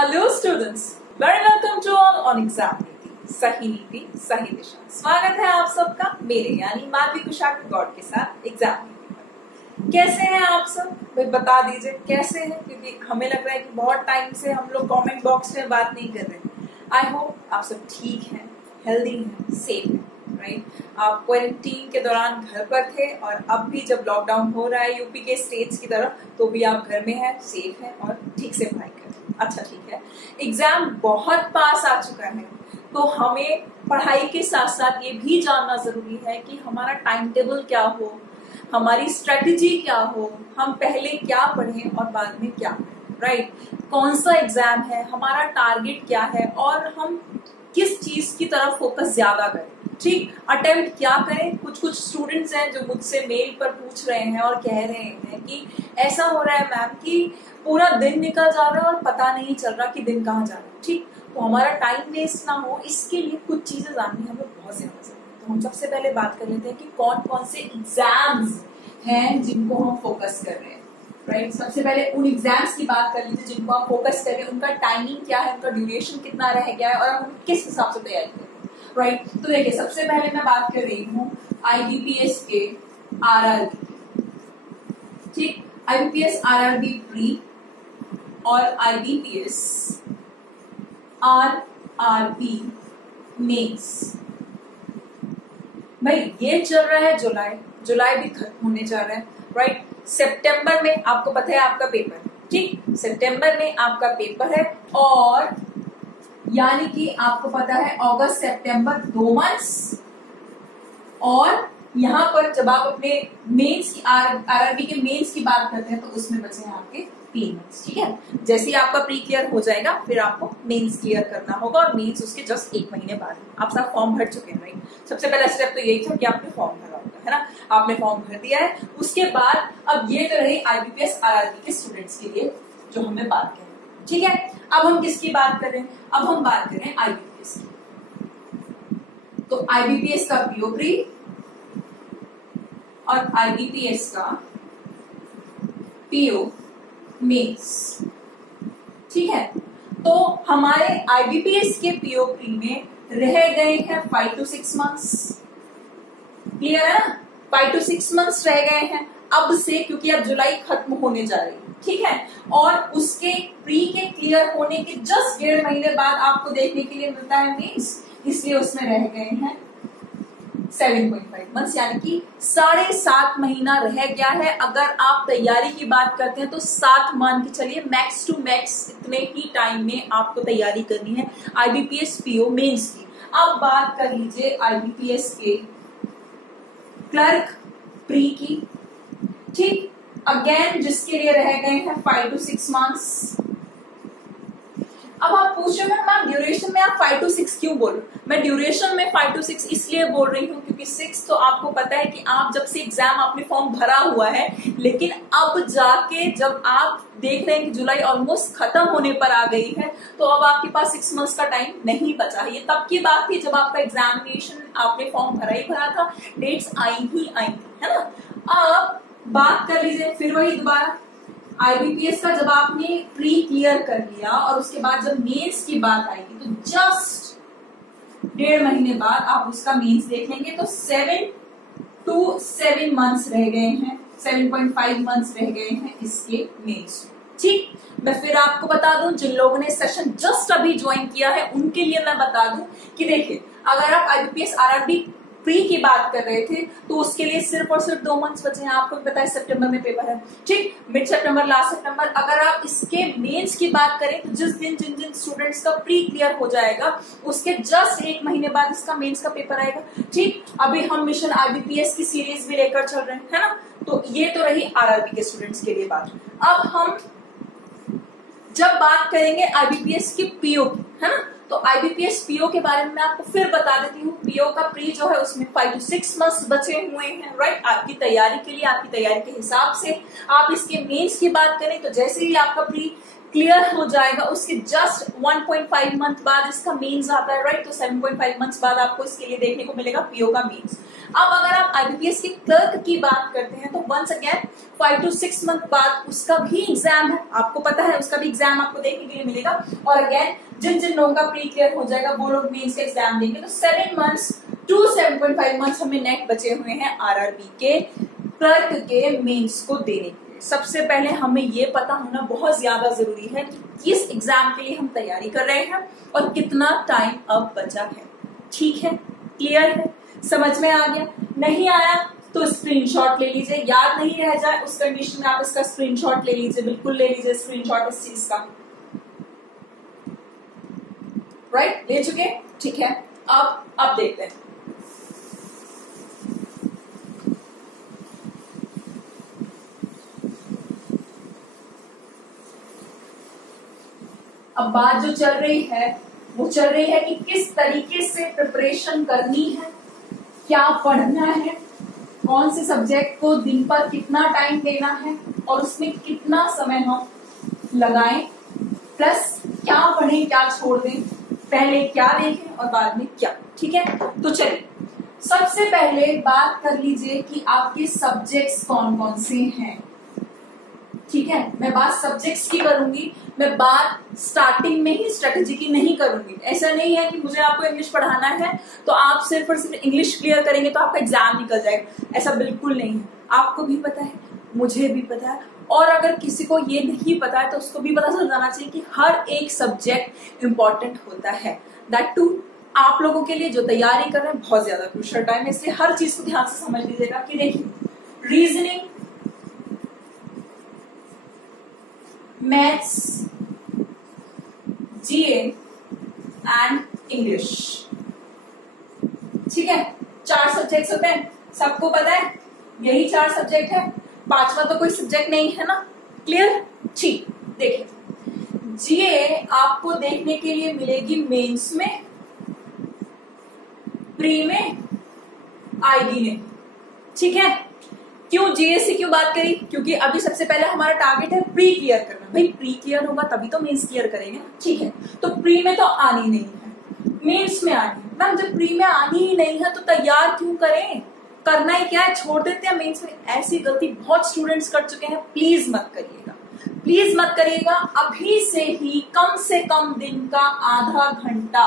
Hello students, very welcome to all on exam Niti, सही नीति सही दिशा। स्वागत है आप सबका मेरे यानी माधवी कुशाक गौड़ के साथ एग्जाम नीति पर। कैसे हैं आप सब? भाई बता दीजिए कैसे हैं, क्योंकि हमें लग रहा है कि बहुत टाइम से हम लोग कमेंट बॉक्स में बात नहीं कर रहे। आई होप आप सब ठीक हैं, हेल्दी हैं, सेफ हैं, राइट। आप क्वारंटीन के दौरान घर पर थे और अब भी जब लॉकडाउन हो रहा है यूपी के स्टेट्स की तरफ, तो भी आप घर में हैं, सेफ हैं और ठीक से पढ़ाई कर रहे हैं। अच्छा ठीक है, एग्जाम बहुत पास आ चुका है, तो हमें पढ़ाई के साथ साथ ये भी जानना जरूरी है कि हमारा टाइम टेबल क्या हो, हमारी स्ट्रेटेजी क्या हो, हम पहले क्या पढ़ें और बाद में क्या पढ़ें, राइट। कौन सा एग्जाम है, हमारा टारगेट क्या है और हम किस चीज की तरफ फोकस ज्यादा करें, ठीक। अटेम्प्ट क्या करें। कुछ स्टूडेंट्स हैं जो मुझसे मेल पर पूछ रहे हैं और कह रहे हैं कि ऐसा हो रहा है मैम कि पूरा दिन निकल जा रहा है और पता नहीं चल रहा कि दिन कहाँ जा रहा है, ठीक। तो हमारा टाइम वेस्ट ना हो, इसके लिए कुछ चीजें जाननी हमें बहुत ज्यादा जरूरी है। तो हम सबसे पहले बात कर लेते हैं कि कौन कौन से एग्जाम्स हैं जिनको हम फोकस कर रहे हैं, राइट। सबसे पहले उन एग्जाम्स की बात कर लीजिए जिनको आप फोकस करें, उनका टाइमिंग क्या है, उनका ड्यूरेशन कितना रह गया है और हम किस हिसाब से तैयारी करें, राइट। तो देखिए सबसे पहले मैं बात कर रही हूँ IBPS के RRB, ठीक। IBPS RRB प्री और IBPS RRB मेंस। भाई ये चल रहा है जुलाई भी खत्म होने जा रहा है, राइट। सितंबर में आपको पता है आपका पेपर है, ठीक। सितंबर में आपका पेपर है और यानी कि आपको पता है अगस्त सितंबर 2 मंथ्स, और यहाँ पर जब आप अपने मेंस की RRB के मेंस की बात करते हैं तो उसमें बचे हैं आपके 3 मंथ्स, ठीक है। जैसे ही आपका प्री क्लियर हो जाएगा फिर आपको मेंस क्लियर करना होगा और मेंस उसके जस्ट 1 महीने बाद। आप सब फॉर्म भर चुके हैं, राइट। सबसे पहला स्टेप तो यही था कि आपने फॉर्म भरा होगा, है ना। आपने फॉर्म भर दिया है, उसके बाद अब ये तो रही IBPS RRB के स्टूडेंट्स के लिए जो हमें बात करें, ठीक है। अब हम किसकी बात करें, अब हम बात करें IBPS की। तो IBPS का PO प्री और IBPS का PO मेंस, ठीक है। तो हमारे IBPS के PO प्री में रह गए हैं 5 to 6 मंथ्स, क्लियर है ना। 5 to 6 मंथ्स रह गए हैं अब से, क्योंकि अब जुलाई खत्म होने जा रही है, ठीक है। और उसके प्री के क्लियर होने के जस्ट 1.5 महीने बाद आपको देखने के लिए मिलता है मेंस, इसलिए उसमें रह गए हैं 7.5 मंथ्स, यानी कि 7.5 महीना रह गया है। अगर आप तैयारी की बात करते हैं तो 7 मान के चलिए, मैक्स टू मैक्स इतने ही टाइम में आपको तैयारी करनी है IBPS PO मेंस की। अब बात कर लीजिए IBPS के क्लर्क प्री की, ठीक। अगेन जिसके लिए रह गए हैं 5 to 6 मंथ्स। अब आप पूछ रहे हैं मैम ड्यूरेशन में आप 5 to 6 क्यों बोल रहे हो? मैं ड्यूरेशन में 5 to 6 इसलिए बोल रही हूँ क्योंकि 6 तो आपको पता है कि आप जब से एग्जाम आपने फॉर्म भरा हुआ है, लेकिन अब जाके जब आप देख रहे हैं कि जुलाई ऑलमोस्ट खत्म होने पर आ गई है, तो अब आपके पास 6 मंथ्स का टाइम नहीं बचा है। ये तब की बात थी जब आपका एग्जामिनेशन आपने फॉर्म भरा ही भरा था, डेट्स आई थी, है ना। अब बात कर लीजिए फिर वही दोबारा IBPS का, जब आपने प्री क्लियर कर लिया और उसके बाद जब मेंस की बात आएगी तो जस्ट 1.5 महीने बाद आप उसका मेंस देख लेंगे, तो 7 to 7 मंथ्स रह गए हैं, 7.5 मंथ्स रह गए हैं इसके मेंस, ठीक। मैं फिर आपको बता दूं, जिन लोगों ने सेशन जस्ट अभी ज्वाइन किया है उनके लिए मैं बता दूं कि देखिए अगर आप IBPS RRB प्री की बात कर रहे थे तो उसके लिए सिर्फ और सिर्फ 2 मंथ्स बचे हैं। आपको पता है सितंबर में पेपर है, ठीक। मिड सितंबर लास्ट सितंबर। अगर आप इसके मेंस की बात करें तो जिस दिन जिन स्टूडेंट्स का प्री क्लियर हो जाएगा उसके जस्ट 1 महीने बाद इसका मेंस का पेपर आएगा, ठीक। अभी हम मिशन IBPS की सीरीज भी लेकर चल रहे हैं, है ना। तो ये तो रही RRB के स्टूडेंट्स के लिए बात। अब हम जब बात करेंगे IBPS की PO की, है ना, तो IBPS PO के बारे में मैं आपको फिर बता देती हूँ। PO का प्री जो है उसमें 5 to 6 मंथ्स बचे हुए हैं, राइट। आपकी तैयारी के लिए, आपकी तैयारी के हिसाब से आप इसके मेंस की बात करें तो जैसे ही आपका प्री क्लियर हो जाएगा उसके जस्ट 1.5 मंथ बाद इसका मेंस आता है, राइट। तो 7.5 मंथ्स बाद आपको इसके लिए देखने को मिलेगा PO का मेंस। अब अगर आप IBPS के क्लर्क की बात करते हैं तो वंस अगेन 5 to 6 मंथ बाद उसका भी एग्जाम है, आपको पता है उसका भी एग्जाम आपको देखने के लिए मिलेगा। और अगेन जिन जिन लोगों का प्री क्लियर हो जाएगा वो लोग मेंस का एग्जाम देंगे। तो 7 मंथ्स to 7.5 मंथ्स हमें नेट बचे हुए हैं RRB के क्लर्क के मेंस को देने के लिए। सबसे पहले हमें ये पता होना बहुत ज्यादा जरूरी है कि किस एग्जाम के लिए हम तैयारी कर रहे हैं और कितना टाइम अब बचा है। ठीक है, क्लियर है, समझ में आ गया? नहीं आया तो स्क्रीनशॉट ले लीजिए, याद नहीं रह जाए उस कंडीशन में आप इसका स्क्रीनशॉट ले लीजिए, बिल्कुल ले लीजिए स्क्रीनशॉट इस चीज का। राइट, ले चुके? ठीक है, अब देखते हैं। अब बात जो चल रही है वो चल रही है कि किस तरीके से प्रिपरेशन करनी है, क्या पढ़ना है, कौन से सब्जेक्ट को दिन पर कितना टाइम देना है और उसमें कितना समय हम लगाएं, प्लस क्या पढ़ें क्या छोड़ दें, पहले क्या देखें और बाद में क्या। ठीक है, तो चलिए सबसे पहले बात कर लीजिए कि आपके सब्जेक्ट्स कौन कौन से हैं। ठीक है, मैं बात सब्जेक्ट्स की करूंगी, मैं बात स्टार्टिंग में ही स्ट्रेटेजी की नहीं करूंगी। ऐसा नहीं है कि मुझे आपको इंग्लिश पढ़ाना है तो आप सिर्फ और सिर्फ इंग्लिश क्लियर करेंगे तो आपका एग्जाम निकल जाएगा, ऐसा बिल्कुल नहीं है। आपको भी पता है, मुझे भी पता है, और अगर किसी को ये नहीं पता है तो उसको भी पता चल जाना चाहिए कि हर एक सब्जेक्ट इंपॉर्टेंट होता है। दैट टू आप लोगों के लिए जो तैयारी कर रहे हैं बहुत ज्यादा क्रूशियल टाइम है, इसलिए हर चीज को ध्यान से समझ लीजिएगा कि देखिए reasoning, maths, GA and English. ठीक है, 4 सब्जेक्ट्स होते हैं, सबको पता है यही 4 सब्जेक्ट है, 5वां तो कोई सब्जेक्ट नहीं है ना। क्लियर? ठीक, देखिए GA आपको देखने के लिए मिलेगी मेंस में, प्री में, IB में। ठीक है, क्यों GA से क्यों बात करी? क्योंकि अभी सबसे पहले हमारा टारगेट है प्री क्लियर करना। भाई प्री क्लियर होगा तभी तो मेंस क्लियर करेंगे ना। ठीक है, तो प्री में तो आनी नहीं है, मेंस में आनी है। मैम जब प्री में आनी ही नहीं है तो तैयार क्यों करें, करना ही क्या है, छोड़ देते हैं मेंस में। ऐसी गलती बहुत स्टूडेंट्स कर चुके हैं, प्लीज मत करिएगा, प्लीज मत करिएगा। अभी से ही कम से कम दिन का आधा घंटा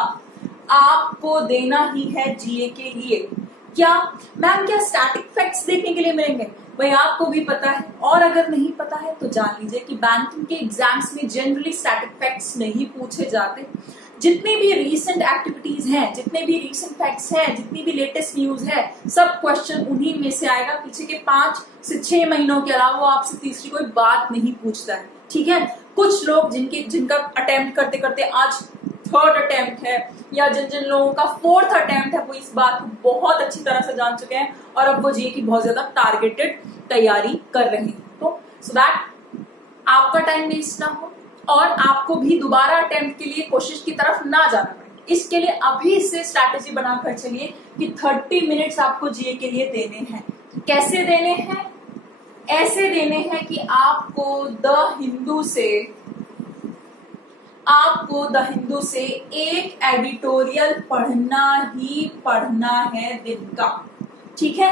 आपको देना ही है GA के लिए। क्या मैम, क्या स्टैटिक फैक्ट्स देखने के लिए मिलेंगे? भाई आपको भी पता है, और अगर नहीं पता है तो जान लीजिए कि बैंकिंग के एग्जाम्स में जनरली स्टैटिक फैक्ट्स नहीं पूछे जाते। जितने भी रीसेंट एक्टिविटीज हैं, जितने भी रीसेंट फैक्ट्स हैं, जितनी भी लेटेस्ट न्यूज है, सब क्वेश्चन उन्हीं में से आएगा। पीछे के 5 से 6 महीनों के अलावा आपसे तीसरी कोई बात नहीं पूछता है। ठीक है, कुछ लोग जिनका अटेम्प्ट करते करते आज 3rd अटेम्प्ट है, या जिन जिन लोगों का 4th अटेम्प्ट है, वो इस बात को बहुत अच्छी तरह से जान चुके हैं और अब वो GA की बहुत ज्यादा टारगेटेड तैयारी कर रहे हैं। तो सो दैट आपका टाइम वेस्ट ना हो और आपको भी दोबारा अटेम्प्ट के लिए कोशिश की तरफ ना जाना पड़े, इसके लिए अभी से स्ट्रैटेजी बनाकर चलिए कि 30 मिनट्स आपको GA के लिए देने हैं। कैसे देने हैं? ऐसे देने हैं कि आपको द हिंदू से एक एडिटोरियल पढ़ना ही पढ़ना है दिन का। ठीक है,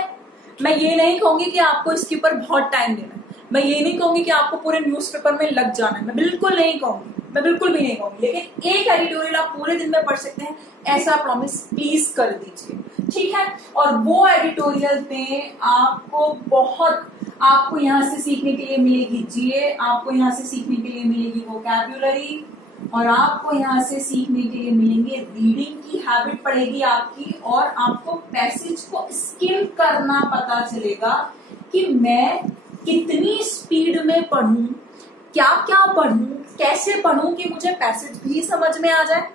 मैं ये नहीं कहूंगी कि आपको इसके ऊपर बहुत टाइम देना है, मैं ये नहीं कहूंगी कि आपको पूरे न्यूज़पेपर में लग जाना है, मैं बिल्कुल नहीं कहूंगी, मैं बिल्कुल भी नहीं कहूंगी। लेकिन एक एडिटोरियल आप पूरे दिन में पढ़ सकते हैं, ऐसा प्रॉमिस प्लीज कर दीजिए। ठीक है, और वो एडिटोरियल में आपको यहाँ से सीखने के लिए मिलेगी GA, आपको यहाँ से सीखने के लिए मिलेगी वोकैब्युलरी, और आपको यहाँ से सीखने के लिए मिलेंगे रीडिंग की हैबिट पड़ेगी आपकी, और आपको पैसेज को स्किम करना पता चलेगा कि मैं कितनी स्पीड में पढ़ूं, क्या क्या पढ़ूं, कैसे पढ़ूं कि मुझे पैसेज भी समझ में आ जाए।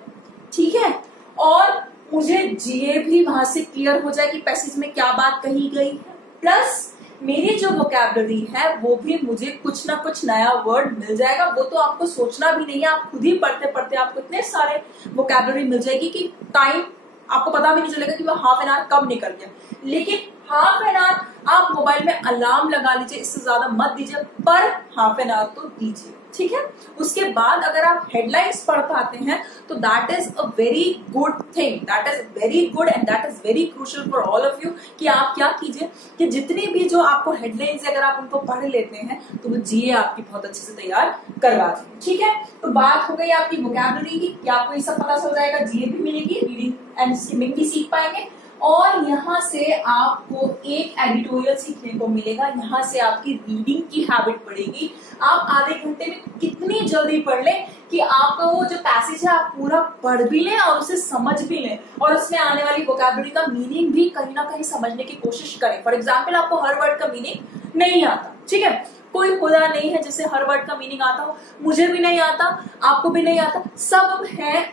ठीक है, और मुझे GA भी वहां से क्लियर हो जाए कि पैसेज में क्या बात कही गई है, प्लस मेरी जो वोकैबुलरी है वो भी मुझे कुछ ना कुछ नया वर्ड मिल जाएगा। वो तो आपको सोचना भी नहीं है, आप खुद ही पढ़ते पढ़ते आपको इतने सारे वोकैबुलरी मिल जाएगी कि टाइम आपको पता भी नहीं चलेगा कि वो ½ एन आवर कब निकल गया। लेकिन ½ एन आवर आप मोबाइल में अलार्म लगा लीजिए, इससे ज्यादा मत दीजिए, पर हाफ एन आवर तो दीजिए, ठीक है। उसके बाद अगर आप हेडलाइंस पढ़ पाते हैं तो that is a very good thing, that is very good and that is very crucial for all of you कि आप क्या कीजिए कि जितनी भी जो आपको हेडलाइंस अगर आप उनको पढ़ लेते हैं तो वो जीए आपकी बहुत अच्छे से तैयार करवा देंगे, ठीक है। तो बात हो गई आपकी वोकैबुलरी की कि आपको ये सब पता चल जाएगा, जीए भी मिलेगी, रीडिंग एंड स्किमिंग भी सीख पाएंगे, और यहाँ से आपको एक एडिटोरियल सीखने को मिलेगा, यहाँ से आपकी रीडिंग की हैबिट बढ़ेगी। आप आधे घंटे में कितनी जल्दी पढ़ लें कि आपका वो जो पैसेज है आप पूरा पढ़ भी लें और उसे समझ भी लें, और उसमें आने वाली वोकैबुलरी का मीनिंग भी कहीं ना कहीं समझने की कोशिश करें। फॉर एग्जाम्पल आपको हर वर्ड का मीनिंग नहीं आता, ठीक है, कोई खुदा नहीं है जिसे हर वर्ड का मीनिंग आता हो, मुझे भी नहीं आता, आपको भी नहीं आता, सब है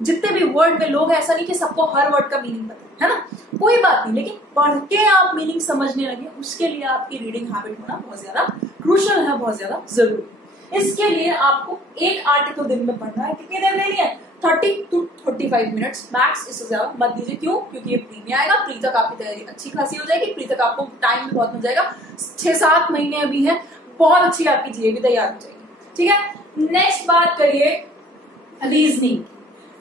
जितने भी वर्ड में लोग, ऐसा नहीं कि सबको हर वर्ड का मीनिंग पता है ना, कोई बात नहीं, लेकिन पढ़ के आप मीनिंग समझने लगे, उसके लिए आपकी रीडिंग हैबिट होना बहुत ज्यादा क्रूशियल है, बहुत ज्यादा जरूरी। इसके लिए आपको एक आर्टिकल दिन में पढ़ना है, कितनी देर लेनी है, 30 to 45 मिनट्स मैक्स, इससे ज्यादा मत दीजिए। क्यों? क्योंकि ये प्री में आएगा, प्री तक आपकी तैयारी अच्छी खासी हो जाएगी, प्री तक आपको टाइम भी बहुत मिल जाएगा, 6-7 महीने अभी है, बहुत अच्छी आपकी जीए भी तैयार हो जाएगी, ठीक है। नेक्स्ट बात करिए रीजनिंग।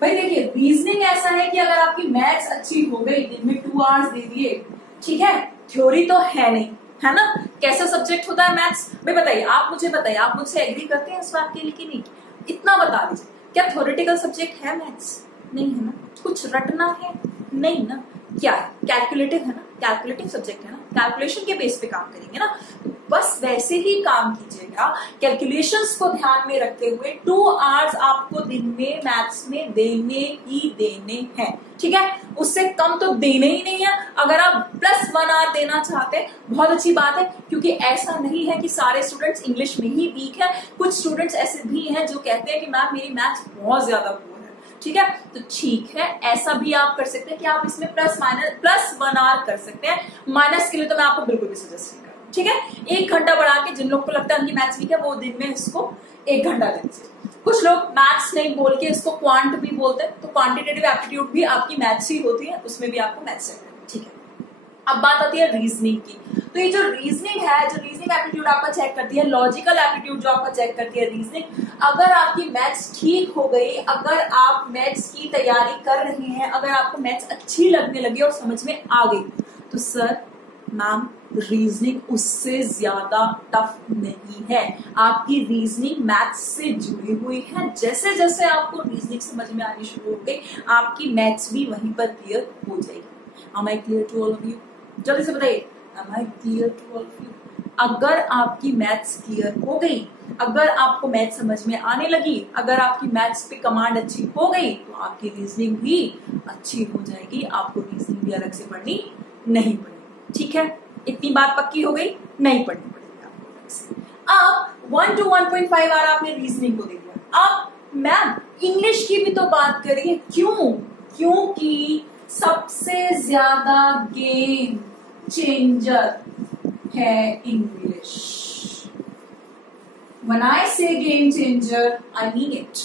भाई देखिए, रीजनिंग ऐसा है कि अगर आपकी मैथ्स अच्छी हो गई, दिन में 2 आवर्स दे दिए, ठीक है, थ्योरी तो है नहीं, है ना, कैसा सब्जेक्ट होता है मैथ्स, भाई बताइए, आप मुझे बताइए, आप मुझसे एग्री करते हैं इस बात के लिए कि नहीं, इतना बता दीजिए, क्या थ्योरेटिकल सब्जेक्ट है मैथ्स? नहीं है ना, कुछ रटना है नहीं ना, क्या है, कैलकुलेटिव है ना, कैलकुलेटिव सब्जेक्ट है ना, कैलकुलेशन के बेस पे काम करेंगे ना, बस वैसे ही काम कीजिएगा, कैलकुलेशंस को ध्यान में रखते हुए 2 आवर्स आपको दिन में मैथ्स में देने ही देने हैं, ठीक है, उससे कम तो देने ही नहीं है। अगर आप +1 आवर देना चाहते हैं बहुत अच्छी बात है, क्योंकि ऐसा नहीं है कि सारे स्टूडेंट्स इंग्लिश में ही वीक है, कुछ स्टूडेंट्स ऐसे भी हैं जो कहते हैं कि मैम मेरी मैथ्स बहुत ज्यादा पुअर है, ठीक है, तो ठीक है, ऐसा भी आप कर सकते हैं कि आप इसमें +1 आवर कर सकते हैं। माइनस के लिए तो मैं आपको बिल्कुल भी सजेस्ट नहीं करूँ, ठीक है, 1 घंटा बढ़ा के, जिन लोग को लगता है उनकी मैथ्स वीक है वो दिन में इसको 1 घंटा दे दीजिए। कुछ लोग मैथ्स नहीं बोल के इसको क्वांट भी बोलते हैं, तो क्वांटिटेटिव एप्टीट्यूड भी आपकी मैथ्स ही होती है, उसमें भी आपको मैथ्स है, ठीक है। अब बात आती है रीजनिंग की, तो ये जो रीजनिंग है, जो रीजनिंग एप्टीट्यूड आपका चेक करती है, लॉजिकल एप्टीट्यूड जो आपका चेक करती है रीजनिंग, अगर आपकी मैथ्स ठीक हो गई, अगर आप मैथ्स की तैयारी कर रहे हैं, अगर आपको मैथ्स अच्छी लगने लगी और समझ में आ गई, तो सर मैम रीजनिंग उससे ज्यादा टफ नहीं है। आपकी रीजनिंग मैथ्स से जुड़ी हुई है, जैसे जैसे आपको रीजनिंग समझ में आनी शुरू हो गई, आपकी मैथ्स भी वहीं पर क्लियर हो जाएगी। Am I clear to all of you? जल्दी से बताइए, Am I clear to all of you? अगर आपकी मैथ्स क्लियर हो गई, अगर आपको मैथ्स समझ में आने लगी, अगर आपकी मैथ्स पे कमांड अच्छी हो गई, तो आपकी रीजनिंग भी अच्छी हो जाएगी, आपको रीजनिंग भी अलग से पढ़नी नहीं पड़ेगी, ठीक है, इतनी बात पक्की हो गई, नहीं पढ़नी पड़ेगी आपको। अब 1 to 1.5 आवर आपने रीजनिंग को दे दिया। अब मैम इंग्लिश की भी तो बात करिए, क्यों? क्योंकि सबसे ज्यादा गेम चेंजर है English. When I say game changer, I mean it.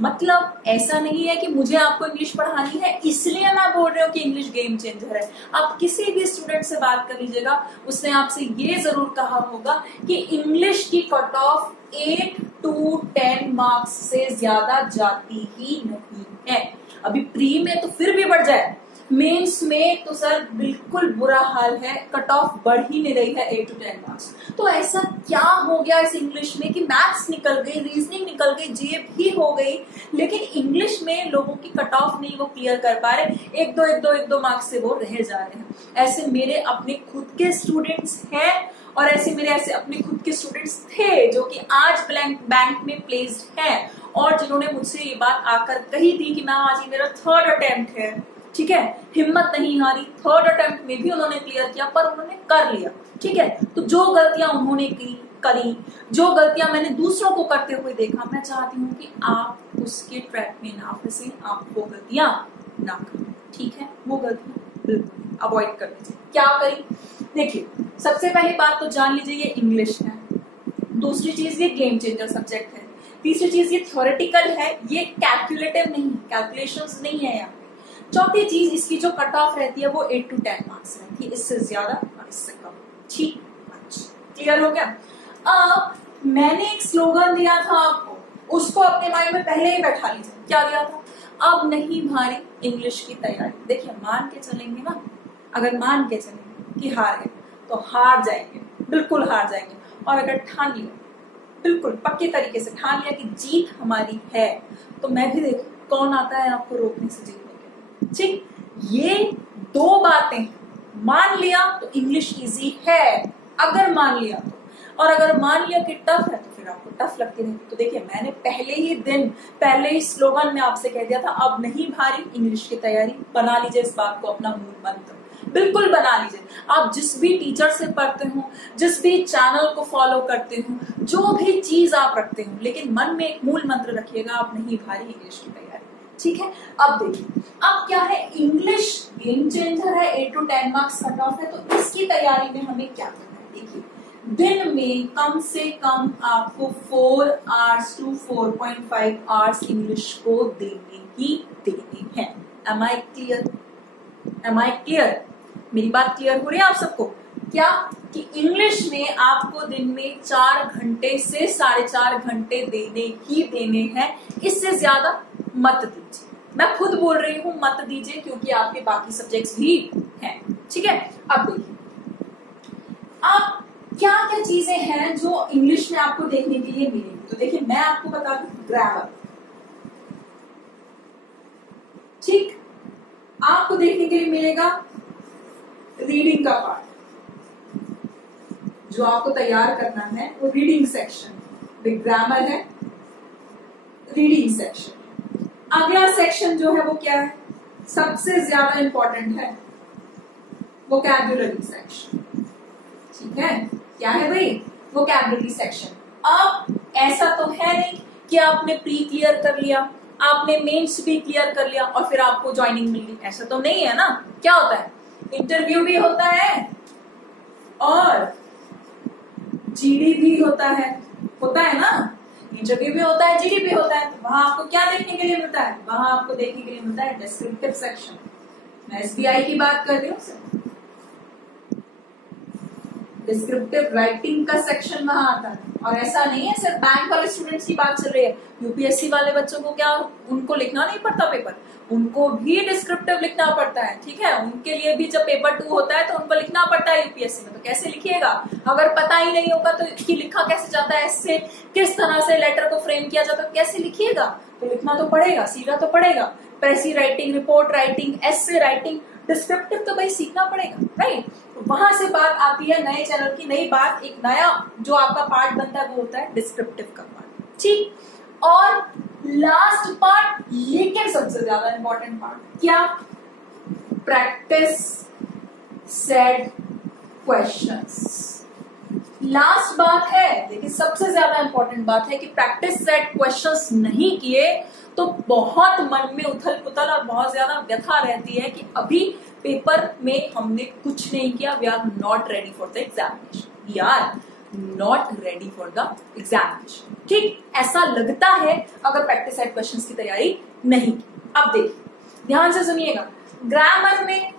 मतलब ऐसा नहीं है कि मुझे आपको इंग्लिश पढ़ानी है इसलिए मैं बोल रही हूँ कि इंग्लिश गेम चेंजर है। आप किसी भी स्टूडेंट से बात कर लीजिएगा, उसने आपसे ये जरूर कहा होगा कि इंग्लिश की कट ऑफ 8 to 10 मार्क्स से ज्यादा जाती ही नहीं है। अभी प्री में तो फिर भी बढ़ जाए, मेंस में तो सर बिल्कुल बुरा हाल है, कट ऑफ बढ़ ही नहीं रही है 8 to 10 मार्क्स। तो ऐसा क्या हो गया इस इंग्लिश में कि मैथ्स निकल गई, रीजनिंग निकल गई, जीए भी हो गई, लेकिन इंग्लिश में लोगों की कट ऑफ नहीं वो क्लियर कर पा रहे, 1-2 मार्क्स से वो रह जा रहे हैं। ऐसे मेरे अपने खुद के स्टूडेंट्स हैं और ऐसे अपने खुद के स्टूडेंट्स थे जो कि आज बैंक में प्लेस्ड हैं और जिन्होंने मुझसे ये बात आकर कही थी कि मैम आज ये मेरा 3rd अटेम्प्ट है, ठीक है, हिम्मत नहीं हारी, 3rd अटेम्प्ट में भी उन्होंने क्लियर किया, पर उन्होंने कर लिया, ठीक है। तो जो गलतियां उन्होंने करी, जो गलतियां मैंने दूसरों को करते हुए देखा, मैं चाहती हूँ कि आप उसके ट्रैक में ना फंसे, आप वो गलतियां ना करें, ठीक है, वो गलतियां बिल्कुल अवॉइड कर लीजिए। क्या करें? देखिए, सबसे पहली बात तो जान लीजिए ये इंग्लिश है, दूसरी चीज ये गेम चेंजर सब्जेक्ट है, तीसरी चीज ये थ्योरेटिकल है, ये कैलकुलेटिव नहीं, कैलकुलेशंस नहीं है यहाँ। चौथी चीज इसकी जो कट ऑफ रहती है वो 8 to 10 मार्क्स रहती है, इससे ज्यादा इससे कम। ठीक, क्लियर हो गया। अब मैंने एक स्लोगन दिया था आपको, उसको अपने माइंड में पहले ही बैठा लीजिए। क्या दिया था? अब नहीं भारी इंग्लिश की तैयारी। देखिए मान के चलेंगे ना, अगर मान के चलेंगे कि हार गए तो हार जाएंगे, बिल्कुल हार जाएंगे। और अगर ठान लिया, बिल्कुल पक्के तरीके से ठान लिया कि जीत हमारी है, तो मैं भी देखो कौन आता है आपको रोकने से जीतने के। ठीक, ये दो बातें, मान लिया तो इंग्लिश इजी है, अगर मान लिया तो, और अगर मान लिया कि टफ है तो फिर आपको टफ लगती रहेगी। तो देखिए मैंने पहले ही स्लोगन में आपसे कह दिया था, अब नहीं भारी इंग्लिश की तैयारी। बना लीजिए इस बात को अपना मूल मंत्र, बिल्कुल बना लीजिए। आप जिस भी टीचर से पढ़ते हो, जिस भी चैनल को फॉलो करते हो, जो भी चीज आप रखते हो, लेकिन मन में एक मूल मंत्र रखिएगा, आप नहीं भारी इंग्लिश की तैयारी। ठीक है, अब देखिए, अब क्या है, इंग्लिश गेम चेंजर है, 8 to 10 मार्क्स कट ऑफ है, तो इसकी तैयारी में हमें क्या करना है? देखिए दिन में कम से कम आपको 4 hours to 4.5 hours इंग्लिश को देने ही देने हैं। Am I clear? Am I clear? मेरी बात क्लियर हो रही है आप सबको? क्या कि इंग्लिश में आपको दिन में 4 घंटे से 4.5 घंटे देने ही देने हैं, इससे ज्यादा मत दीजिए। मैं खुद बोल रही हूं मत दीजिए, क्योंकि आपके बाकी सब्जेक्ट्स भी हैं। ठीक है, अब देखिए आप क्या क्या चीजें हैं जो इंग्लिश में आपको देखने के लिए मिलेंगी। तो देखिए मैं आपको बता दूं, ग्रामर, ठीक, आपको देखने के लिए मिलेगा रीडिंग का पार्ट, जो आपको तैयार करना है वो रीडिंग सेक्शन, ग्रामर है, रीडिंग सेक्शन। अगला सेक्शन जो है वो क्या है, सबसे ज्यादा इंपॉर्टेंट है, वोकैब्युलरी सेक्शन। ठीक है, क्या है भाई? Vocabulary section. अब ऐसा तो है नहीं कि आपने प्री क्लियर कर लिया, आपने मेंस भी क्लियर कर लिया और फिर आपको ज्वाइनिंग मिल गई, ऐसा तो नहीं है ना। क्या होता है, इंटरव्यू भी होता है और जीडी भी होता है ना। इंटरव्यू भी होता है, जीडी भी होता है, तो वहां आपको क्या देखने के लिए मिलता है? वहां आपको देखने के लिए मिलता है डिस्क्रिप्टिव सेक्शन। मैं एसबीआई की बात कर रही हूँ, डिस्क्रिप्टिव राइटिंग का सेक्शन वहां आता है। और ऐसा नहीं है सिर्फ बैंक वाले स्टूडेंट्स की बात चल रही है, यूपीएससी वाले बच्चों को क्या उनको लिखना नहीं पड़ता पेपर, उनको भी डिस्क्रिप्टिव लिखना पड़ता है। ठीक है, उनके लिए भी जब पेपर 2 होता है तो उनको लिखना पड़ता है यूपीएससी में। तो कैसे लिखिएगा अगर पता ही नहीं होगा, तो कि लिखा कैसे जाता है, इससे किस तरह से लेटर को फ्रेम किया जाता है, कैसे लिखिएगा? तो लिखना तो पड़ेगा, सीखना तो पड़ेगा। प्रेसी writing, report writing, essay writing, descriptive तो भाई सीखना पड़ेगा, राइट। वहां से बात आती है नए चैनल की, नई बात, एक नया जो आपका पार्ट बनता है वो होता है डिस्क्रिप्टिव का पार्ट। ठीक, और लास्ट पार्ट, लेकिन सबसे ज्यादा इंपॉर्टेंट पार्ट क्या, प्रैक्टिस सेट क्वेश्चंस। लास्ट बात है, लेकिन सबसे ज्यादा इंपॉर्टेंट बात है कि प्रैक्टिस सेट क्वेश्चंस नहीं किए तो बहुत मन में उथल पुथल और बहुत ज्यादा व्यथा रहती है कि अभी पेपर में हमने कुछ नहीं किया, we are not ready for the examination, we are not ready for the examination. ठीक, ऐसा लगता है अगर प्रैक्टिस सेट क्वेश्चंस की तैयारी नहीं की। अब देखिए ध्यान से सुनिएगा, ग्रामर में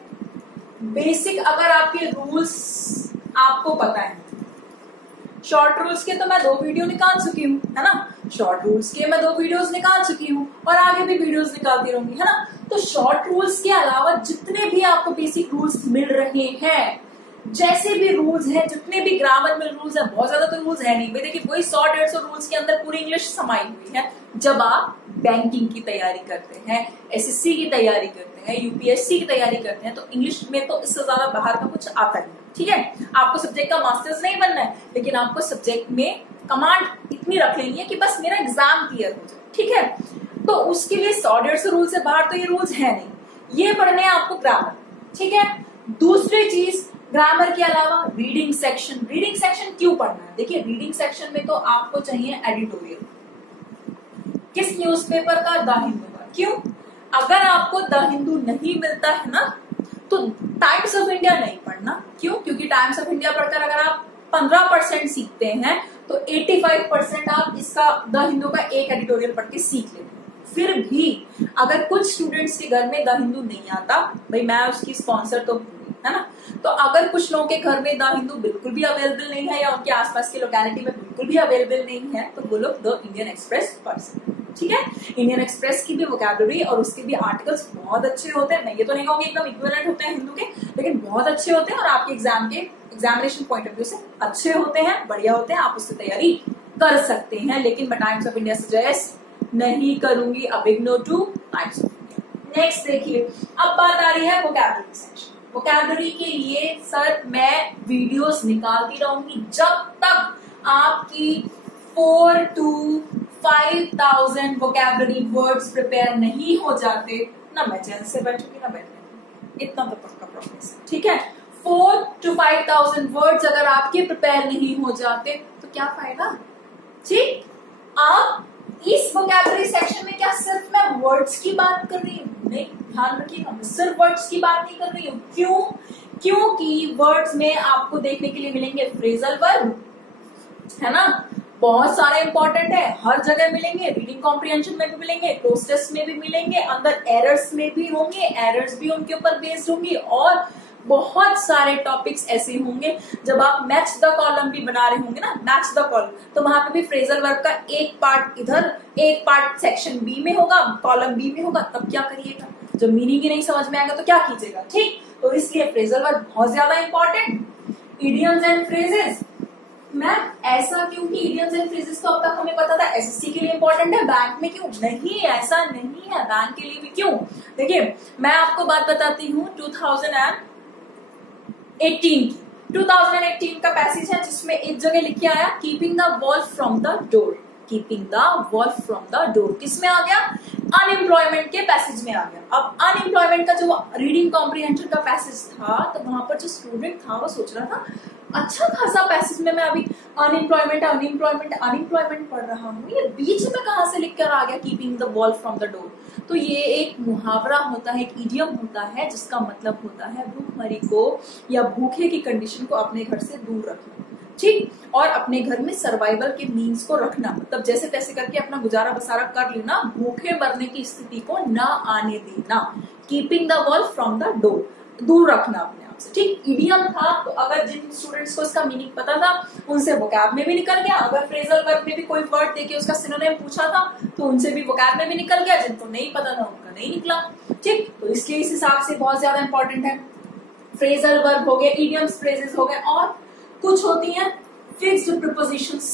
बेसिक अगर आपके रूल्स आपको पता है, शॉर्ट रूल्स के तो मैं 2 वीडियो निकाल चुकी हूँ, है ना, शॉर्ट रूल्स के मैं 2 वीडियोस निकाल चुकी हूँ और आगे भी वीडियोस निकालती रहूंगी, है ना। तो शॉर्ट रूल्स के अलावा जितने भी आपको बेसिक रूल्स मिल रहे हैं, जैसे भी रूल्स हैं, जितने भी ग्रामर में रूल्स है, बहुत ज्यादा तो रूल्स है नहीं भाई, देखिए वही 100-150 रूल्स के अंदर पूरी इंग्लिश समाई हुई है। जब आप बैंकिंग की तैयारी करते हैं, एसएससी की तैयारी करते हैं, यूपीएससी की तैयारी करते हैं, तो इंग्लिश में तो इससे ज्यादा बाहर का कुछ आता नहीं। ठीक है, आपको सब्जेक्ट का मास्टर्स नहीं बनना है, लेकिन आपको सब्जेक्ट में कमांड इतनी रख लेनी है कि बस मेरा एग्जाम क्लियर हो जाए। ठीक है, तो उसके लिए 100-150 रूल से बाहर तो ये रूल्स है नहीं, ये पढ़ने हैं आपको ग्रामर। ठीक है, दूसरी चीज ग्रामर के अलावा रीडिंग सेक्शन। रीडिंग सेक्शन क्यों पढ़ना है? देखिए रीडिंग सेक्शन में तो आपको चाहिए एडिटोरियल, किस न्यूज़पेपर का? द हिंदू का। क्यों? अगर आपको द हिंदू नहीं मिलता है ना, तो टाइम्स ऑफ इंडिया नहीं पढ़ना। क्यों? क्योंकि टाइम्स ऑफ इंडिया पढ़कर अगर आप 15% सीखते हैं तो 85% आप इसका द हिंदू का एक एडिटोरियल पढ़ के सीख लेते हैं। फिर भी अगर कुछ स्टूडेंट्स के घर में द हिंदू नहीं आता, भाई मैं उसकी स्पॉन्सर तो है ना। तो अगर कुछ लोगों के घर में द हिंदू बिल्कुल भी अवेलेबल नहीं है या उनके आसपास की लोकेलिटी में बिल्कुल भी अवेलेबल नहीं है तो वो लोग द इंडियन एक्सप्रेस पढ़ सकते हैं, ठीक है। इंडियन एक्सप्रेस की भी वोकैबुलरी और उसके भी आर्टिकल्स बहुत अच्छे होते हैं। मैं ये तो नहीं कहूंगी एकदम इक्विवेलेंट होते हैं हिंदू के, लेकिन बहुत अच्छे होते हैं और आपके एग्जामिनेशन पॉइंट ऑफ व्यू से अच्छे होते हैं, बढ़िया होते हैं, आप उससे तैयारी कर सकते हैं। लेकिन मैं टाइम्स ऑफ इंडिया सजेस्ट नहीं करूंगी। अब ignore two times of India. Next देखिए, अब बात आ रही है वोकैबुलरी सेक्शन। वोकैबुलरी के लिए सर मैं वीडियोस निकालती रहूंगी जब तक आपकी 4 to 5,000 वोकैबुलरी वर्ड्स प्रिपेयर नहीं हो जाते ना मैं चैनल से बैठूंगी ना बैठूंगी, इतना तो पक्का प्रॉमिस है, ठीक है। 4 to 5,000 वर्ड्स अगर आपके प्रिपेयर नहीं हो जाते तो क्या फायदा, ठीक। आप इस वोकैबुलरी सेक्शन में क्या सिर्फ मैं वर्ड्स की बात कर रही हूँ, नहीं, ध्यान रखिएगा, मैं सिर्फ वर्ड्स की बात नहीं कर रही हूँ। क्यों? क्योंकि वर्ड्स में आपको देखने के लिए मिलेंगे फ्रेजल वर्ब, है ना, बहुत सारे इंपॉर्टेंट है, हर जगह मिलेंगे, रीडिंग कॉम्प्रिहेंशन में भी मिलेंगे, क्लोज टेस्ट में भी मिलेंगे, अंदर एरर्स में भी होंगे, एरर्स भी उनके ऊपर बेस्ड होंगी और बहुत सारे टॉपिक्स ऐसे होंगे जब आप मैच द कॉलम भी बना रहे होंगे ना, मैच द कॉलम, तो वहां पे भी फ्रेजल वर्ब का एक पार्ट इधर, एक पार्ट सेक्शन बी में होगा, कॉलम बी में होगा, तब क्या करिएगा, जब मीनिंग ही नहीं समझ में आएगा तो क्या कीजिएगा, ठीक। तो इसलिए फ्रेजल वर्ब बहुत ज्यादा important. Idioms and phrases, ma'am ऐसा क्यों कि इडियम्स एंड फ्रेजेस तो अब तक हमें पता था एसएससी के लिए इंपॉर्टेंट है, बैंक में क्यों नहीं, ऐसा नहीं है, बैंक के लिए भी क्यों। देखिए मैं आपको बात बताती हूँ 2018 का पैसेज है जिसमें एक जगह लिख के आया keeping the wall from the door, keeping the wall from the door किसमें आ गया, अनएम्प्लॉयमेंट के पैसेज में आ गया। अब अनएम्प्लॉयमेंट का जो रीडिंग कॉम्प्रिहेंशन का पैसेज था तो वहां पर जो स्टूडेंट था वो सोच रहा था अच्छा खासा पैसेज में मैं अभी अनएम्प्लॉयमेंट पढ़ रहा हूँ, ये बीच में कहां से लिखकर आ गया keeping the wall from the door. तो ये एक मुहावरा होता है, एक इडियम होता है जिसका मतलब होता है भूखमरी को या भूखे की कंडीशन को अपने घर से दूर रखना, ठीक, और अपने घर में सर्वाइवल के मीन्स को रखना, मतलब जैसे तैसे करके अपना गुजारा बसारा कर लेना, भूखे मरने की स्थिति को न आने देना, keeping the wall from the door, दूर रखना अपने आप से, ठीक। इडियम था तो अगर जिन स्टूडेंट्स को इसका मीनिंग पता था उनसे वोकैब में भी निकल गया, अगर फ्रेजल वर्ब में भी कोई वर्ड देके उसका सिनोनिम पूछा था तो उनसे भी वोकैब में भी निकल गया, जिनको नहीं पता था उनका नहीं निकला, ठीक। तो इसलिए इस हिसाब से बहुत ज्यादा इंपॉर्टेंट है। फ्रेजल वर्ब हो गए, इडियम्स फ्रेजेस हो गए, और कुछ होती हैं फिक्स्ड प्रीपोजिशंस।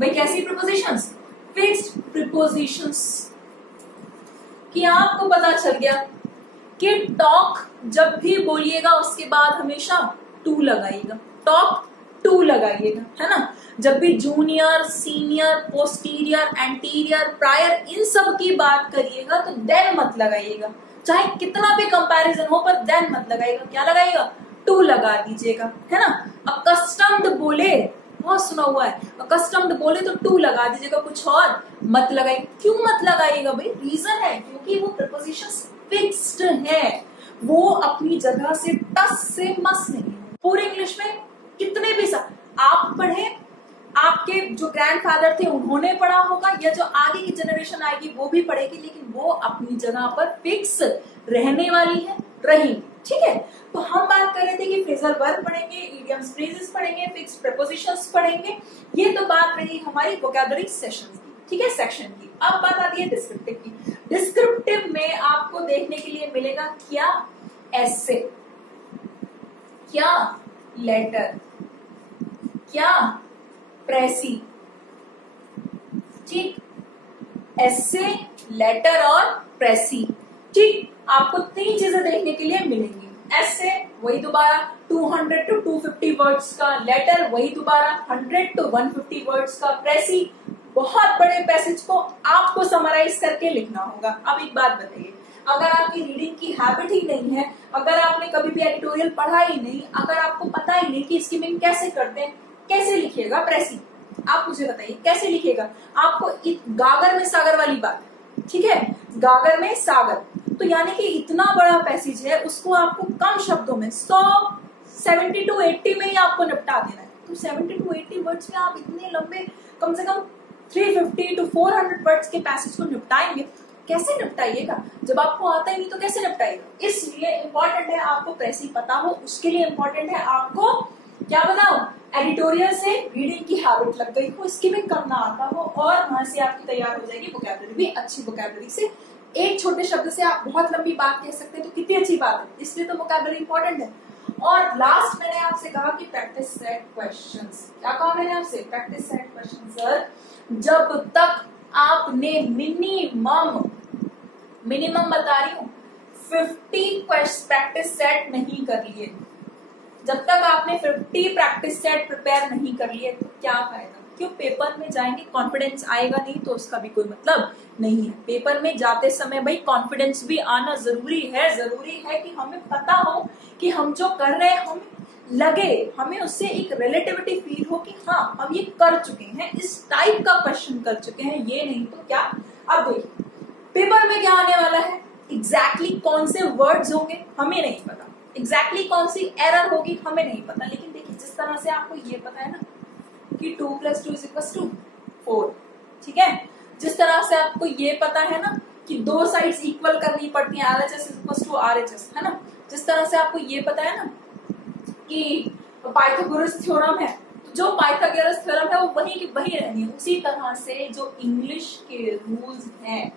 भाई कैसी प्रीपोजिशंस? फिक्स्ड प्रीपोजिशंस, कि आपको पता चल गया कि टॉक जब भी बोलिएगा उसके बाद हमेशा टू लगाइएगा, टॉक टू लगाइएगा, है ना। जब भी junior, senior, posterior, anterior, prior इन सब की बात करिएगा तो देन मत लगाइएगा, चाहे कितना भी कंपैरिजन हो पर देन मत लगाइएगा, क्या लगाइएगा, टू लगा दीजिएगा, है ना। अकस्टम्ड बोले, बहुत सुना हुआ है, अकस्टम्ड बोले तो टू लगा दीजिएगा, कुछ और मत लगाइए। क्यों मत लगाइएगा भाई? रीजन है क्योंकि वो प्रीपोजिशंस फिक्स्ड है, वो अपनी जगह से टस से मस नहीं है। पूरी इंग्लिश में कितने भी आप पढ़े, आपके जो ग्रैंडफादर थे उन्होंने पढ़ा होगा, या जो आगे की जनरेशन आएगी वो भी पढ़ेगी, लेकिन वो अपनी जगह पर फिक्स रहने वाली है, रहेंगी, ठीक है। तो हम बात कर रहे थे कि फ्रेजल वर्ब पढ़ेंगे, इडियम्स फ्रेजेस पढ़ेंगे, फिक्स्ड प्रीपोजिशंस पढ़ेंगे, ये तो बात रही हमारी वोकैबुलरी सेशन की, ठीक है, सेक्शन की। अब बात आती है डिस्क्रिप्टिव की। डिस्क्रिप्टिव में आपको देखने के लिए मिलेगा क्या, एसे, क्या लेटर, क्या प्रेसी, ठीक, एसे, लेटर और प्रेसी, ठीक। आपको तीन चीजें देखने के लिए मिलेंगी। एसे वही दोबारा 200 to 250 वर्ड्स का, लेटर वही दोबारा 100 to 150 वर्ड्स का, प्रेसी बहुत बड़े पैसेज को आपको समराइज करके लिखना होगा। अब एक बात बताइए, अगर आपकी रीडिंग की हैबिट ही नहीं है, अगर आपने कभी भी एडिटोरियल पढ़ा ही नहीं, अगर आपको पता ही नहीं कि स्किमिंग कैसे करते हैं, कैसे लिखिएगा प्रेसी? आप मुझे बताइए कैसे लिखिएगा? आपको गागर में सागर वाली बात है, ठीक है, गागर में सागर, तो यानी कि इतना बड़ा पैसेज है, उसको आपको कम शब्दों में 70 to 80 में ही आपको निपटा देना है। तो 70 to 80 वर्ड्स में आप इतने लंबे, कम से कम 350 to 400 वर्ड्स के पैसेज को निपटाएंगे कैसे निपटाइएगा? जब आपको आता ही नहीं तो कैसे निपटाइएगा? इसलिए इंपॉर्टेंट है आपको प्रेस ही पता हो, उसके लिए इंपॉर्टेंट है आपको क्या बताओ, एडिटोरियल से रीडिंग की हैबिट लग गई हो, स्किमिंग करना आता हो, और वहां से आपकी तैयार हो जाएगी वोकैबुलरी भी, अच्छी वोकैबुलरी से। एक छोटे शब्द से आप बहुत लंबी बात कह सकते हैं, तो कितनी अच्छी बात है, इसलिए तो वोकैबुलरी इंपॉर्टेंट है। और लास्ट मैंने आपसे कहा कि प्रैक्टिस सेट क्वेश्चंस। क्या कहा मैंने आपसे? Practice set question. सर जब तक आपने मिनिमम बता रही हूँ 50 प्रैक्टिस सेट नहीं कर लिए, जब तक आपने 50 प्रैक्टिस सेट प्रिपेयर नहीं कर लिए तो क्या फायदा? क्यों? पेपर में जाएंगे कॉन्फिडेंस आएगा नहीं तो उसका भी कोई मतलब नहीं है। पेपर में जाते समय भाई कॉन्फिडेंस भी आना जरूरी है कि हमें पता हो कि हम जो कर रहे हैं हमें लगे, हमें उससे एक रिलेटिविटी फील हो कि हाँ हम ये कर चुके हैं, इस टाइप का क्वेश्चन कर चुके हैं, ये नहीं तो क्या। अब देखिए पेपर में क्या आने वाला है, एग्जैक्टली कौन से वर्ड्स होंगे हमें नहीं पता, एग्जैक्टली कौन सी एरर होगी हमें नहीं पता, लेकिन देखिए जिस तरह से आपको ये पता है ना कि 2 + 2 = 4, ठीक है, जिस तरह से आपको ये पता है ना कि दो साइड्स इक्वल करनी पड़ती है, LHS = RHS, है ना, जिस तरह से आपको ये पता है ना कि पाइथागोरस थ्योरम है, तो जो पाइथागोरस थ्योरम है वो वही की वही रहनी है। उसी तरह से जो इंग्लिश के रूल्स हैं,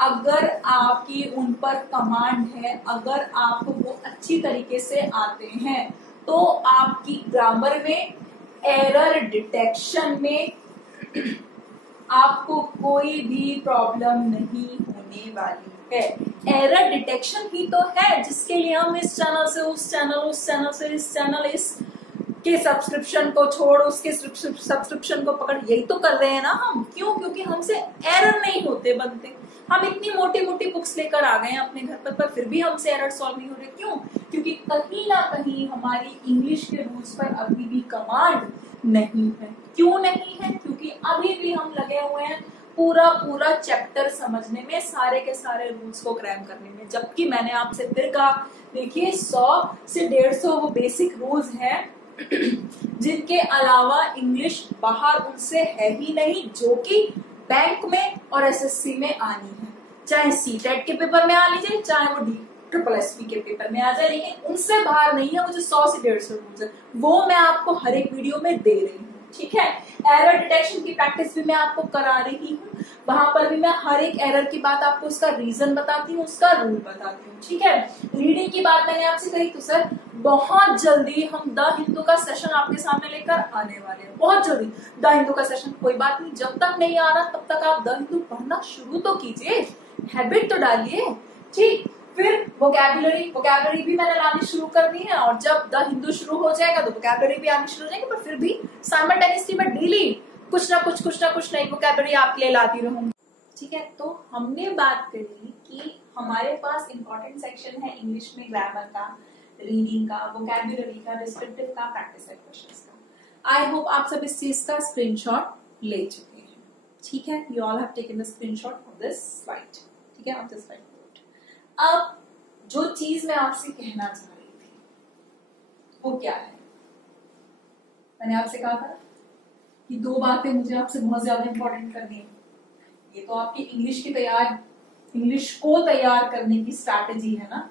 अगर आपकी उन पर कमांड है, अगर आपको वो अच्छी तरीके से आते हैं, तो आपकी ग्रामर में, एरर डिटेक्शन में आपको कोई भी प्रॉब्लम नहीं होने वाली है। एरर डिटेक्शन ही तो है जिसके लिए हम इस चैनल से उस चैनल, उस चैनल से इस चैनल, इस के सब्सक्रिप्शन को छोड़ उसके सब्सक्रिप्शन को पकड़, यही तो कर रहे हैं ना हम। क्यों? क्योंकि हमसे एरर नहीं होते बनते। हम इतनी मोटी मोटी बुक्स लेकर आ गए हैं अपने घर पर फिर भी हमसे एरर सॉल्व नहीं हो रहे। क्यों? क्योंकि कहीं ना कहीं हमारी इंग्लिश के रूल्स पर अभी भी कमांड नहीं है। क्यों नहीं है? क्योंकि अभी भी हम लगे हुए हैं पूरा चैप्टर समझने में, सारे के सारे रूल्स को क्रैम करने में। जबकि मैंने आपसे फिर कहा, देखिए 100 से 150 वो बेसिक रूल्स हैं जिनके अलावा इंग्लिश बाहर उनसे है ही नहीं, जो कि बैंक में और एसएससी में आनी है, चाहे सीटेट के पेपर में आ लीजिए, चाहे वो SSSB के पेपर में आ जाए, लेकिन उनसे बाहर नहीं है। वो जो 100 से 150 रूल्स है वो मैं आपको हर एक वीडियो में दे रही हूँ, ठीक है। एरर डिटेक्शन की प्रैक्टिस भी मैं आपको करा रही हूँ, वहां पर भी मैं हर एक एरर की बात आपको उसका रीजन बताती हूँ, उसका रूल बताती हूँ, ठीक है। रीडिंग की बात मैंने आपसे कही, तो सर बहुत जल्दी हम द हिंदू का सेशन आपके सामने लेकर आने वाले हैं, बहुत जल्दी द हिंदू का सेशन। कोई बात नहीं, जब तक नहीं आ रहा तब तक आप द हिंदू पढ़ना शुरू तो कीजिए, हैबिट तो डालिए, ठीक। फिर वोकैबुलरी भी मैंने लानी शुरू कर दी है, और जब द हिंदू शुरू हो जाएगा तो वोकैबुलरी भी आनी शुरू हो जाएगी, पर फिर भी साइमल्टेनियसली मैं डेली कुछ ना कुछ नई वोकैबुलरी आपके लिए लाती रहूंगी, ठीक है। तो हमने बात करी कि हमारे पास इंपॉर्टेंट सेक्शन है इंग्लिश में, ग्रामर का, रीडिंग का, वोकैबुलरी का, डिस्क्रिप्टिव का, प्रैक्टिस सेट क्वेश्चंस का। आई होप आप सब इस चीज का स्क्रीनशॉट ले चुके हैं, ठीक है। You all have taken the screenshot of this slide, ठीक है, ऑफ दिस स्लाइड। अब जो चीज मैं आपसे कहना चाह रही थी वो क्या है, मैंने आपसे कहा था कि दो बातें मुझे आपसे बहुत ज्यादा इंपॉर्टेंट करनी है। ये तो आपकी इंग्लिश को तैयार करने की स्ट्रैटेजी है ना,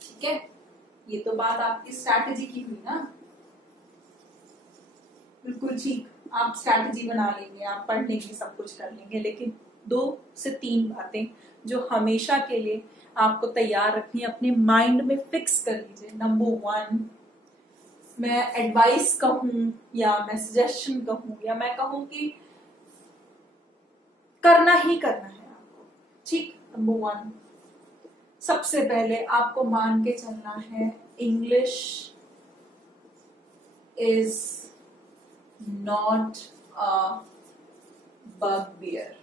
ठीक है। ये तो बात आपकी स्ट्रैटेजी की हुई ना, बिल्कुल ठीक। आप स्ट्रैटेजी बना लेंगे, आप पढ़ लेंगे, सब कुछ कर लेंगे, लेकिन 2 से 3 बातें जो हमेशा के लिए आपको तैयार रखनी है, अपने माइंड में फिक्स कर लीजिए। नंबर 1, मैं एडवाइस कहूं या मैं सजेशन कहूं या मैं कहूं कि करना ही करना है आपको, ठीक। नंबर 1, सबसे पहले आपको मान के चलना है, English is not a bugbear.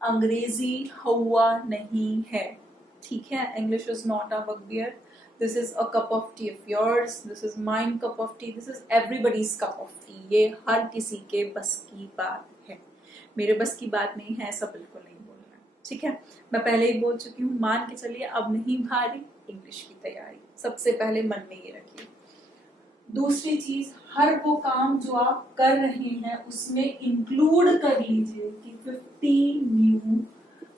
अंग्रेजी हवा नहीं है, ठीक है। English is not a bugbear. This is a cup of tea of yours, this is mine cup of tea, this is everybody's cup of tea. ये हर किसी के बस की बात है, मेरे बस की बात नहीं है, ऐसा बिल्कुल नहीं बोलना, ठीक है। मैं पहले ही बोल चुकी हूँ, मान के चलिए अब नहीं भारी इंग्लिश की तैयारी, सबसे पहले मन में ये रखिए। दूसरी चीज, हर वो काम जो आप कर रहे हैं उसमें इंक्लूड कर लीजिए कि 50 न्यू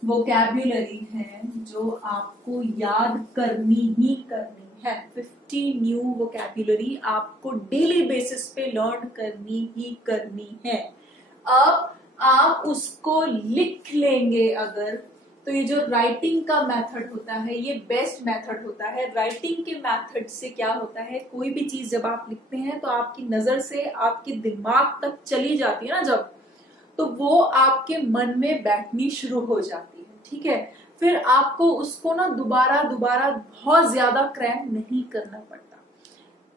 वोकैब्युलरी है जो आपको याद करनी ही करनी है। 50 न्यू वोकैब्युलरी आपको डेली बेसिस पे लर्न करनी ही करनी है। अब आप उसको लिख लेंगे अगर, तो ये जो राइटिंग का मेथड होता है ये बेस्ट मेथड होता है। राइटिंग के मेथड से क्या होता है, कोई भी चीज जब आप लिखते हैं तो आपकी नजर से आपके दिमाग तक चली जाती है ना जब, तो वो आपके मन में बैठनी शुरू हो जाती है। ठीक है, फिर आपको उसको ना दोबारा दोबारा बहुत ज्यादा क्रैम नहीं करना पड़ता।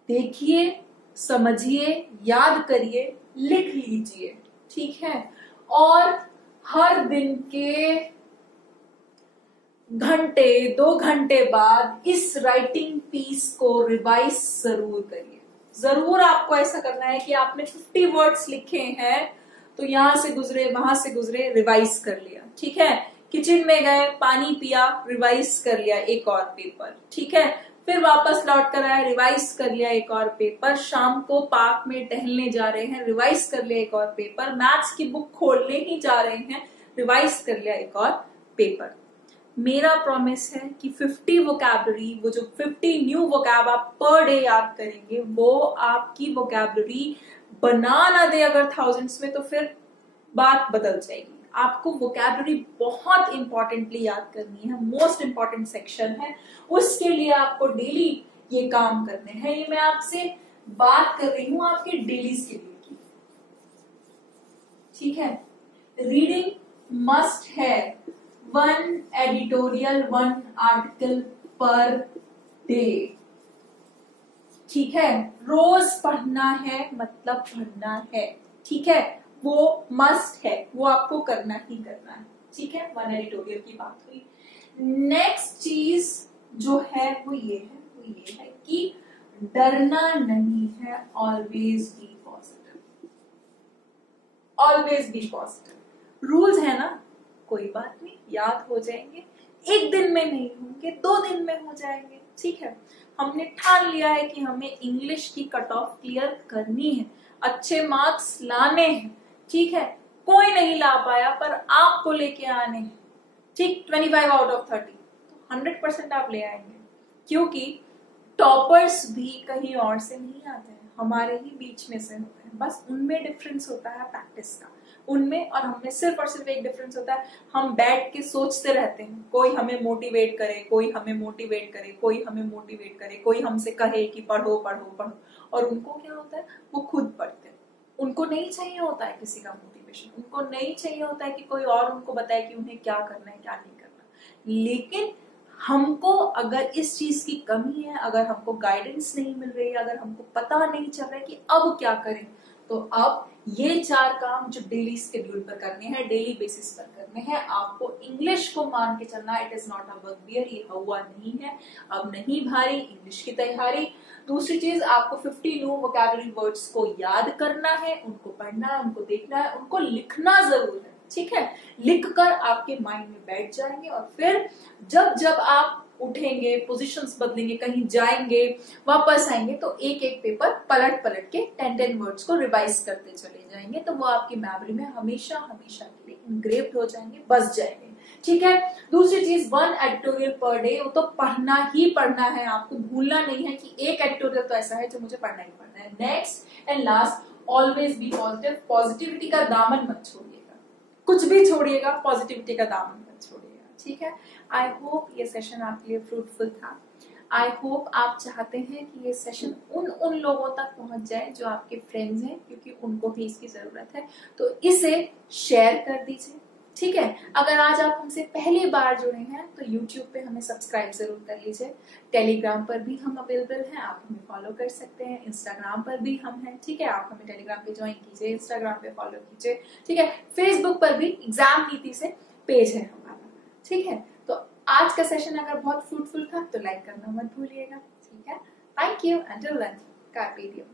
देखिए, समझिए, याद करिए, लिख लीजिए। ठीक है, और हर दिन के घंटे 2 घंटे बाद इस राइटिंग पीस को रिवाइज जरूर करिए। जरूर आपको ऐसा करना है कि आपने 50 वर्ड्स लिखे हैं तो यहां से गुजरे वहां से गुजरे, रिवाइज कर लिया। ठीक है, किचन में गए, पानी पिया, रिवाइज कर लिया एक और पेपर। ठीक है, फिर वापस लौट कर आए, रिवाइज कर लिया एक और पेपर। शाम को पार्क में टहलने जा रहे हैं, रिवाइज कर लिया एक और पेपर। मैथ्स की बुक खोलने ही जा रहे हैं, रिवाइज कर लिया एक और पेपर। मेरा प्रॉमिस है कि 50 वोकैबुलरी, वो जो 50 न्यू वोकैब आप पर डे याद करेंगे, वो आपकी वोकैबुलरी बना ना दे अगर थाउजेंड्स में, तो फिर बात बदल जाएगी। आपको वोकैबुलरी बहुत इंपॉर्टेंटली याद करनी है, मोस्ट इंपॉर्टेंट सेक्शन है। उसके लिए आपको डेली ये काम करने हैं। ये मैं आपसे बात कर रही हूं आपके डेली स्केड्यूल की। ठीक है, रीडिंग मस्ट है 1 एडिटोरियल 1 आर्टिकल पर डे। ठीक है, रोज पढ़ना है, मतलब पढ़ना है। ठीक है, वो मस्ट है, वो आपको करना ही करना है। ठीक है, 1 एडिटोरियल की बात हुई। नेक्स्ट चीज जो है वो ये है कि डरना नहीं है, always be positive. Always be positive. Rules है ना, कोई बात नहीं, याद हो जाएंगे। एक दिन में नहीं होंगे, 2 दिन में हो जाएंगे। ठीक है, हमने ठान लिया है कि हमें इंग्लिश की कट ऑफ क्लियर करनी है, अच्छे मार्क्स लाने हैं। ठीक है, कोई नहीं ला पाया पर आपको लेके आने हैं। ठीक, 25 आउट ऑफ 30 तो 100% आप ले आएंगे, क्योंकि टॉपर्स भी कहीं और से नहीं आते हैं, हमारे ही बीच में से होते हैं। बस उनमें डिफरेंस होता है प्रैक्टिस का, उनमें और हमें सिर्फ और सिर्फ एक डिफरेंस होता है, हम बैठ के सोचते रहते हैं, कोई हमें मोटिवेट करे, कोई हमें मोटिवेट करे, कोई हमें मोटिवेट करे, कोई हमसे कहे कि पढ़ो पढ़ो पढ़ो, और उनको क्या होता है, वो खुद पढ़ते हैं। उनको नहीं चाहिए होता है किसी का मोटिवेशन, उनको नहीं चाहिए होता है कि कोई और उनको बताए कि उन्हें क्या करना है क्या नहीं करना। लेकिन हमको अगर इस चीज की कमी है, अगर हमको गाइडेंस नहीं मिल रही है, अगर हमको पता नहीं चल रहा है कि अब क्या करें, तो अब ये 4 काम जो डेली शेड्यूल पर करने हैं, डेली बेसिस पर करने हैं, आपको इंग्लिश को मान के चलना। इट इज नॉट अ बगबियर, ये हुआ नहीं है, अब नहीं भारी इंग्लिश की तैयारी। दूसरी चीज, आपको 50 न्यू वोकैबुलरी वर्ड्स को याद करना है, उनको पढ़ना है, उनको देखना है, उनको लिखना जरूर है। ठीक है, लिखकर आपके माइंड में बैठ जाएंगे, और फिर जब जब आप उठेंगे, पोजीशंस बदलेंगे, कहीं जाएंगे, वापस आएंगे, तो एक एक पेपर पलट पलट के 10-10 वर्ड्स को रिवाइज करते चले जाएंगे, तो वो आपकी मेमोरी में हमेशा हमेशा के लिए इंग्रेव्ड हो जाएंगे, बस जाएंगे। ठीक है, दूसरी चीज, 1 एडिटोरियल पर डे, वो तो पढ़ना ही पढ़ना है, आपको भूलना नहीं है कि एक एडिटोरियल तो ऐसा है जो मुझे पढ़ना ही पढ़ना है। Next and last, always be positive. Positivity का दामन मत छोड़िएगा, कुछ भी छोड़िएगा, पॉजिटिविटी का दामन मत छोड़िएगा। ठीक है, आई होप ये सेशन आपके लिए फ्रूटफुल था। आई होप आप चाहते हैं कि ये सेशन उन लोगों तक पहुंच जाए जो आपके फ्रेंड्स हैं, क्योंकि उनको भी इसकी जरूरत है, तो इसे शेयर कर दीजिए। ठीक है, अगर आज आप हमसे पहली बार जुड़े हैं तो YouTube पे हमें सब्सक्राइब जरूर कर लीजिए। टेलीग्राम पर भी हम अवेलेबल हैं, आप हमें फॉलो कर सकते हैं। इंस्टाग्राम पर भी हम हैं। ठीक है, आप हमें टेलीग्राम पे ज्वाइन कीजिए, इंस्टाग्राम पे फॉलो कीजिए। ठीक है, फेसबुक पर भी एग्जाम नीति से पेज है हमारा। ठीक है, तो आज का सेशन अगर बहुत फ्रूटफुल था तो लाइक करना मत भूलिएगा। ठीक है, थैंक यू, अंटिल देन, कार्पे डियम।